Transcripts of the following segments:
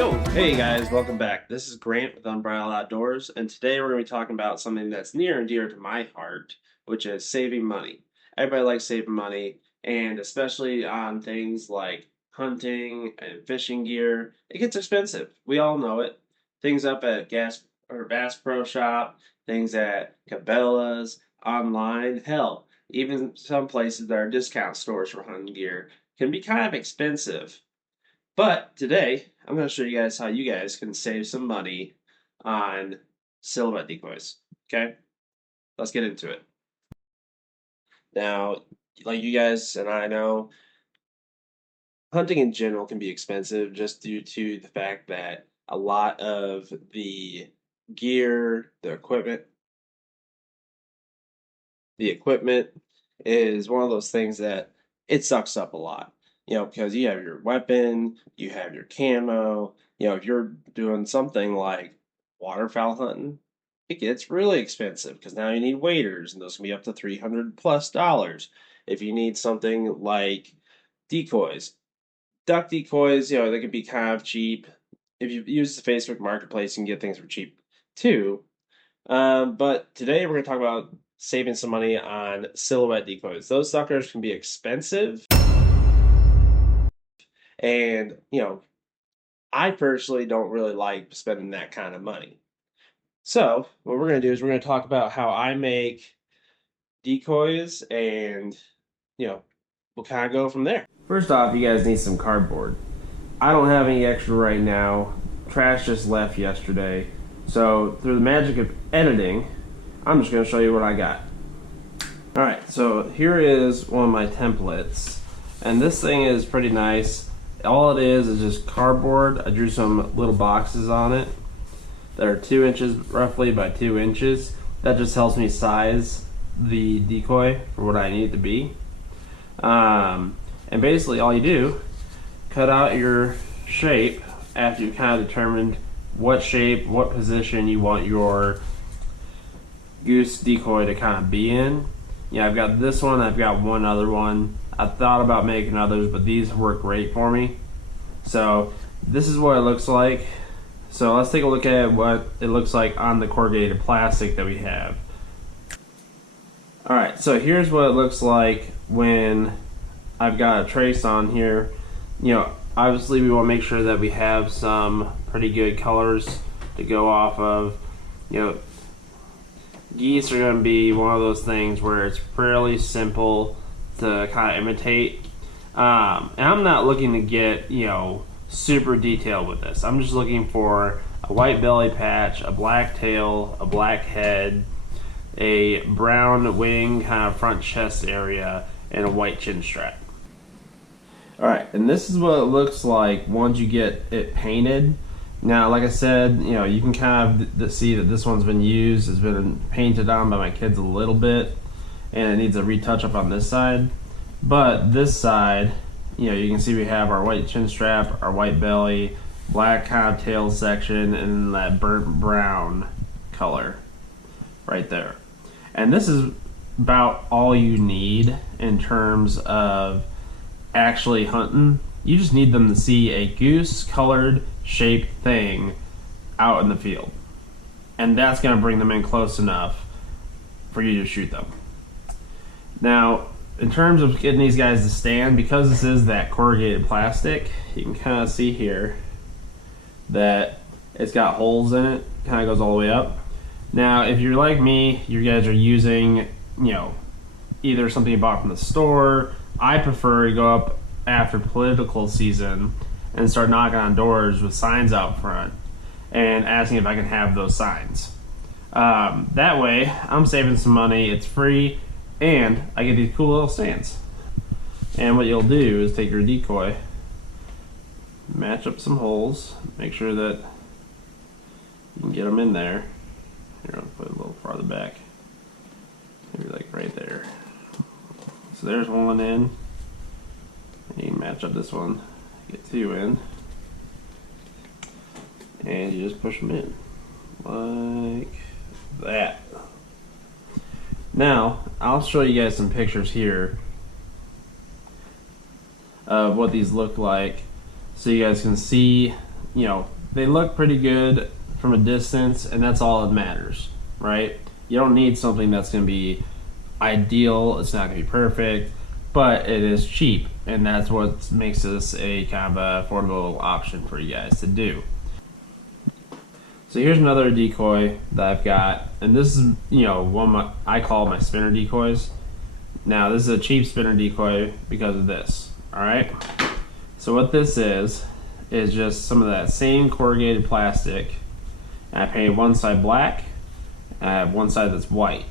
Yo, hey guys, welcome back. This is Grant with Unbridled Outdoors, and today we're going to be talking about something that's near and dear to my heart, which is saving money. Everybody likes saving money, and especially on things like hunting and fishing gear, it gets expensive. We all know it. Things up at Gas or Bass Pro Shop, things at Cabela's, online, hell, even some places that are discount stores for hunting gear can be kind of expensive. But today, I'm going to show you guys how you guys can save some money on silhouette decoys. Okay? Let's get into it. Now, like you guys and I know, hunting in general can be expensive just due to the fact that a lot of the gear, the equipment is one of those things that it sucks up a lot. Because you have your weapon, you have your camo. If you're doing something like waterfowl hunting, it gets really expensive because now you need waders, and those can be up to $300+. If you need something like decoys, duck decoys, they can be kind of cheap. If you use the Facebook Marketplace, you can get things for cheap too. But today we're going to talk about saving some money on silhouette decoys. Those suckers can be expensive. And, I personally don't really like spending that kind of money. So, what we're going to do is we're going to talk about how I make decoys and, we'll kind of go from there. First off, you guys need some cardboard. I don't have any extra right now. Trash just left yesterday. So, through the magic of editing, I'm just going to show you what I got. Alright, so here is one of my templates. And this thing is pretty nice. All it is just cardboard. I drew some little boxes on it that are 2 inches roughly by 2 inches. That just helps me size the decoy for what I need it to be. And basically all you do, cut out your shape after you kind of determined what shape, what position you want your goose decoy to kind of be in. I've got this one, I've got one other one. I thought about making others, but these work great for me. So this is what it looks like. So let's take a look at what it looks like on the corrugated plastic that we have. Alright, so here's what it looks like when I've got a trace on here. Obviously we want to make sure that we have some pretty good colors to go off of. Geese are going to be one of those things where it's fairly simple to kind of imitate. And I'm not looking to get, super detailed with this. I'm just looking for a white belly patch, a black tail, a black head, a brown wing, kind of front chest area, and a white chin strap. Alright, and this is what it looks like once you get it painted. Now, like I said, you can kind of see that this one's been used, it's been painted on by my kids a little bit, and it needs a retouch up on this side. But this side, you can see we have our white chin strap, our white belly, black kind of tail section, and that burnt brown color right there. And this is about all you need in terms of actually hunting. You just need them to see a goose colored shaped thing out in the field. And that's going to bring them in close enough for you to shoot them. Now, in terms of getting these guys to stand, because this is that corrugated plastic, you can kind of see here that it's got holes in it, kind of goes all the way up. Now, if you're like me, you guys are using, either something you bought from the store. I prefer to go up after political season and start knocking on doors with signs out front and asking if I can have those signs. That way, I'm saving some money, it's free, and I get these cool little stands. And what you'll do is take your decoy, match up some holes, make sure that you can get them in there. Here, I'll put it a little farther back. Maybe like right there. So there's one in. And you match up this one, get two in. And you just push them in. Like that. Now, I'll show you guys some pictures here of what these look like so you guys can see you know, they look pretty good from a distance, and that's all that matters, right? You don't need something that's going to be ideal. It's not going to be perfect, but it is cheap, and that's what makes this a kind of affordable option for you guys to do. So here's another decoy that I've got, and this is, you know, one I call my spinner decoys. Now this is a cheap spinner decoy because of this. All right. So what this is just some of that same corrugated plastic, and I painted one side black, and I have one side that's white,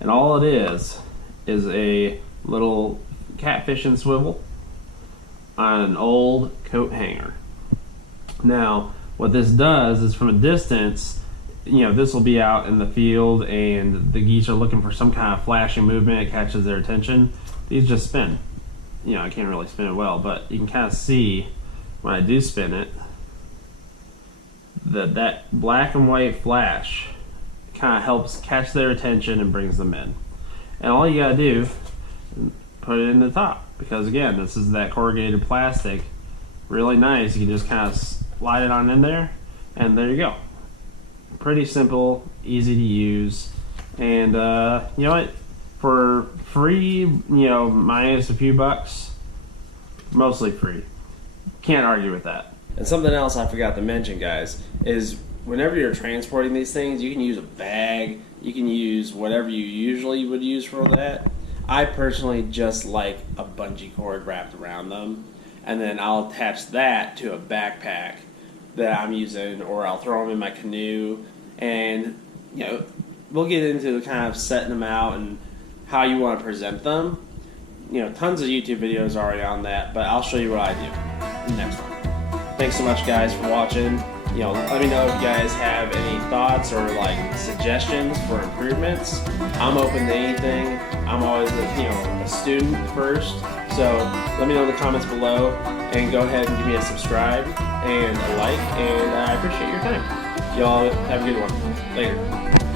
and all it is a little catfish and swivel on an old coat hanger. Now what this does is, from a distance, you know, this will be out in the field and the geese are looking for some kind of flashing movement. It catches their attention. These just spin. You know, I can't really spin it well, but you can kind of see when I do spin it that black and white flash kind of helps catch their attention and brings them in. And all you gotta do is put it in the top, because again, this is that corrugated plastic, really nice. You can just kind of slide it on in there, and there you go. Pretty simple, easy to use, and you know what? For free, you know, minus a few bucks, mostly free. Can't argue with that. And something else I forgot to mention, guys, is whenever you're transporting these things, you can use a bag, you can use whatever you usually would use for that. I personally just like a bungee cord wrapped around them, and then I'll attach that to a backpack that I'm using, or I'll throw them in my canoe, and you know, we'll get into kind of setting them out and how you want to present them. You know, tons of YouTube videos already on that, but I'll show you what I do next one. Thanks so much, guys, for watching. You know, let me know if you guys have any thoughts or like suggestions for improvements. I'm open to anything. I'm always, you know, a student first. So let me know in the comments below, and go ahead and give me a subscribe and a like, and I appreciate your time. Y'all have a good one. Later.